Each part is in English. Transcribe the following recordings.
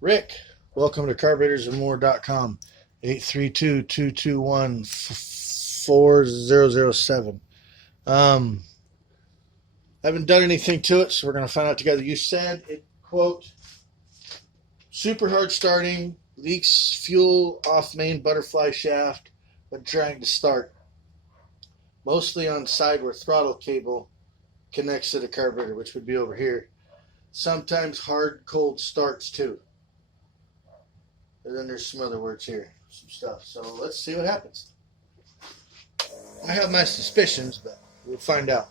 Rick, welcome to carburetorsandsmore.com. 832-221-4007. I haven't done anything to it, so we're going to find out together. You said it, quote, super hard starting, leaks fuel off main butterfly shaft when trying to start. Mostly on side where throttle cable connects to the carburetor, which would be over here. Sometimes hard, cold starts too. And then there's some other words here, some stuff. So let's see what happens. I have my suspicions, but we'll find out.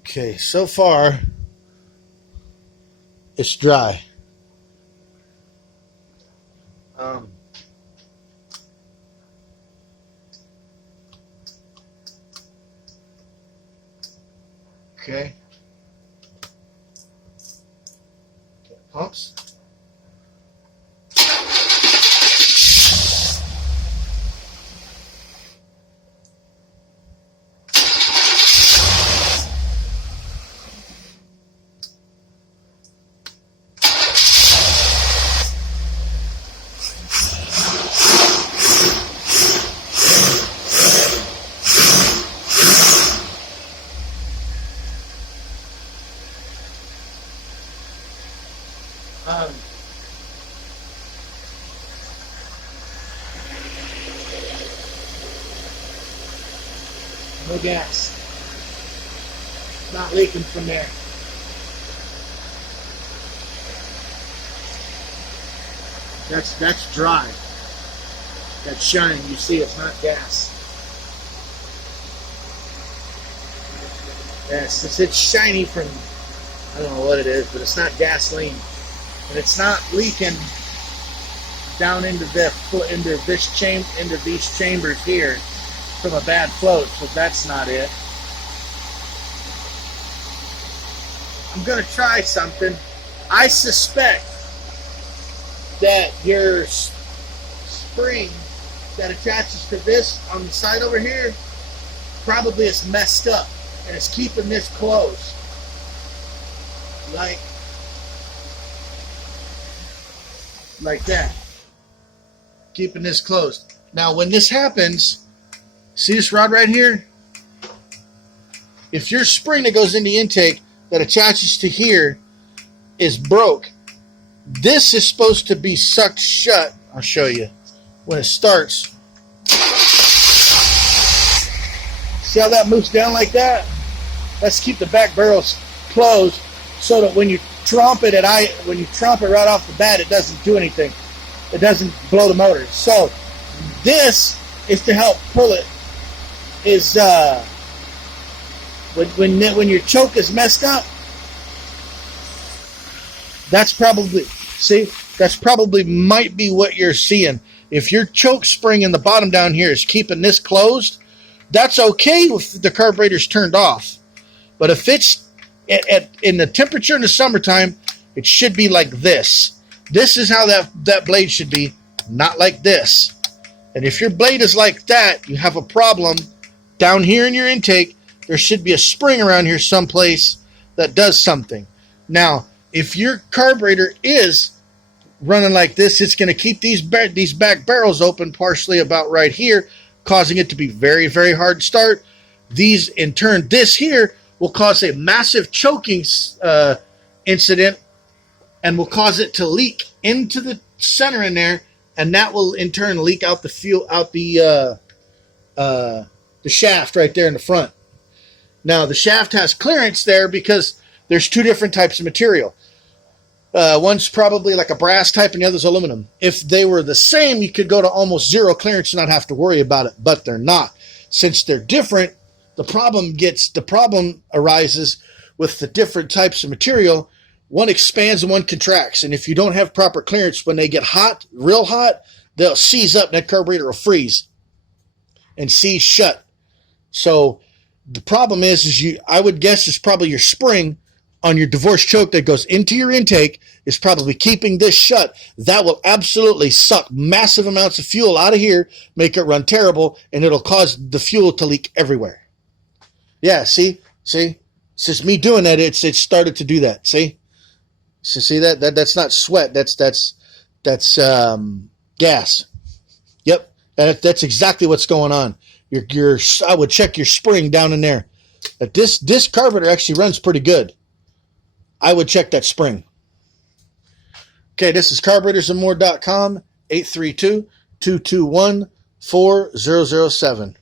Okay, so far it's dry. Okay. Pumps. No gas. Not leaking from there. That's dry. That's shining. You see, it's not gas. Yes, it's shiny from, I don't know what it is, but it's not gasoline, and it's not leaking down into these chambers here from a bad float. So that's not it. I'm gonna try something. I suspect that your spring that attaches to this on the side over here probably is messed up, and it's keeping this closed. Like that. Keeping this closed. Now when this happens, see this rod right here? If your spring that goes in the intake that attaches to here is broke, this is supposed to be sucked shut. I'll show you when it starts. See how that moves down like that? Let's keep the back barrels closed so that when you tromp it right off the bat, it doesn't do anything. It doesn't blow the motor. So this is to help pull it. Is when your choke is messed up, that's probably might be what you're seeing. If your choke spring in the bottom down here is keeping this closed, that's okay if the carburetor's turned off. But if it's in the temperature in the summertime, it should be like this. This is how that blade should be, not like this. And if your blade is like that, you have a problem. Down here in your intake, there should be a spring around here someplace that does something. Now, if your carburetor is running like this, it's going to keep these back barrels open partially about right here, causing it to be very, very hard to start. These, in turn, this here will cause a massive choking incident and will cause it to leak into the center in there, and that will in turn leak out the fuel, out the shaft right there in the front. Now, the shaft has clearance there because there's two different types of material. One's probably like a brass type and the other's aluminum. If they were the same, you could go to almost zero clearance and not have to worry about it, but they're not. Since they're different, the problem arises with the different types of material. One expands and one contracts, and if you don't have proper clearance, when they get hot, real hot, they'll seize up and that carburetor will freeze and seize shut. So the problem is I would guess it's probably your spring on your divorce choke that goes into your intake is probably keeping this shut. That will absolutely suck massive amounts of fuel out of here, make it run terrible, and it'll cause the fuel to leak everywhere. Yeah, see? It's just me doing that. It started to do that. See? So see that's not sweat. That's gas. Yep, that's exactly what's going on. I would check your spring down in there. But this carburetor actually runs pretty good. I would check that spring. Okay, this is carburetorsandmore.com, 832-221-4007.